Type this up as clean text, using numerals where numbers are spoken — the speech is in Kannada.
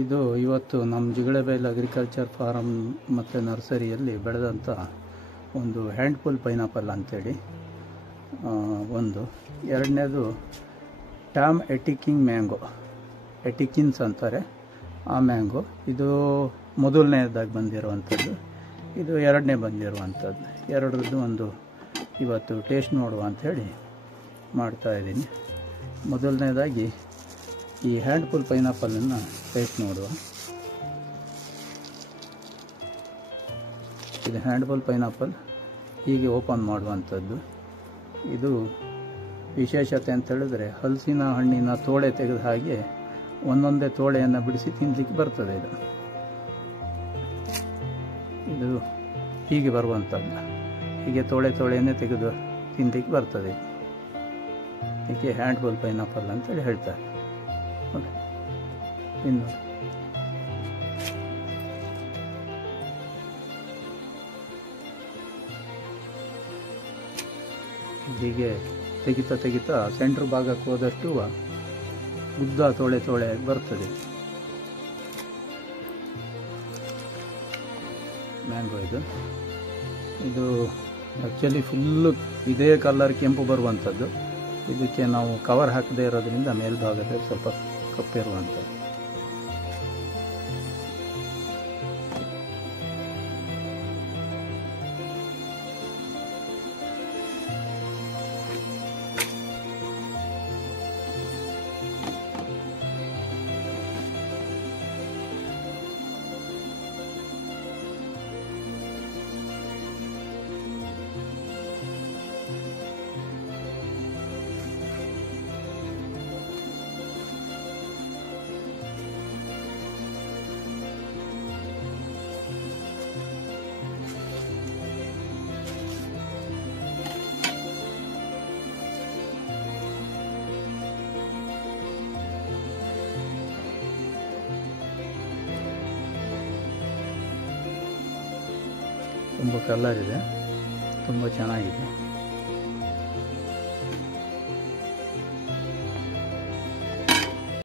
ಇದು ಇವತ್ತು ನಮ್ಮ ಜಿಗಳೆಬೈಲ್ ಅಗ್ರಿಕಲ್ಚರ್ ಫಾರಮ್ ಮತ್ತು ನರ್ಸರಿಯಲ್ಲಿ ಬೆಳೆದಂಥ ಒಂದು ಹ್ಯಾಂಡ್ಫುಲ್ ಪೈನಾಪಲ್ ಅಂಥೇಳಿ ಒಂದು. ಎರಡನೇದು ಟಾಮ್ ಎಟಿಕಿಂಗ್ ಮ್ಯಾಂಗೋ, ಎಟಿಕಿನ್ಸ್ ಅಂತಾರೆ ಆ ಮ್ಯಾಂಗೋ. ಇದು ಮೊದಲನೇದಾಗಿ ಬಂದಿರುವಂಥದ್ದು, ಇದು ಎರಡನೇ ಬಂದಿರುವಂಥದ್ದು. ಎರಡರದ್ದು ಒಂದು ಇವತ್ತು ಟೇಸ್ಟ್ ನೋಡುವ ಅಂಥೇಳಿ ಮಾಡ್ತಾಯಿದ್ದೀನಿ. ಮೊದಲನೇದಾಗಿ ಈ ಹ್ಯಾಂಡ್ಫುಲ್ ಪೈನಾಪಲನ್ನು ಟೇಸ್ಟ್ ನೋಡುವ. ಇದು ಹ್ಯಾಂಡ್ಫುಲ್ ಪೈನಾಪಲ್ ಹೀಗೆ ಓಪನ್ ಮಾಡುವಂಥದ್ದು. ಇದು ವಿಶೇಷತೆ ಅಂತ ಹೇಳಿದ್ರೆ ಹಲಸಿನ ಹಣ್ಣಿನ ತೋಳೆ ತೆಗೆದ ಹಾಗೆ ಒಂದೊಂದೇ ತೋಳೆಯನ್ನು ಬಿಡಿಸಿ ತಿನ್ನಲಿಕ್ಕೆ ಬರ್ತದೆ. ಇದು ಹೀಗೆ ಬರುವಂಥದ್ದು, ಹೀಗೆ ತೋಳೆಯನ್ನೇ ತೆಗೆದು ತಿನ್ನಲಿಕ್ಕೆ ಬರ್ತದೆ. ಹೀಗೆ ಹ್ಯಾಂಡ್ಫುಲ್ ಪೈನಾಪಲ್ ಅಂತೇಳಿ ಹೇಳ್ತಾರೆ. ನೋಡಿ ಇನ್ನು ಹೀಗೆ ತೆಗಿತಾ ಸೆಂಟ್ರ್ ಭಾಗಕ್ಕೆ ಹೋದಷ್ಟು ಉದ್ದ ತೋಳೆ ಬರ್ತದೆ. ಮ್ಯಾಂಗೋ ಇದು ಆ್ಯಕ್ಚುಲಿ ಫುಲ್ಲು ಇದೇ ಕಲರ್ ಕೆಂಪು ಬರುವಂಥದ್ದು. ಇದಕ್ಕೆ ನಾವು ಕವರ್ ಹಾಕದೇ ಇರೋದ್ರಿಂದ ಮೇಲ್ಭಾಗದಲ್ಲಿ ಸ್ವಲ್ಪ ಕಪ್ಪಿರುವಂಥದ್ದು. ತುಂಬ ಕಲರ್ ಇದೆ, ತುಂಬ ಚೆನ್ನಾಗಿದೆ.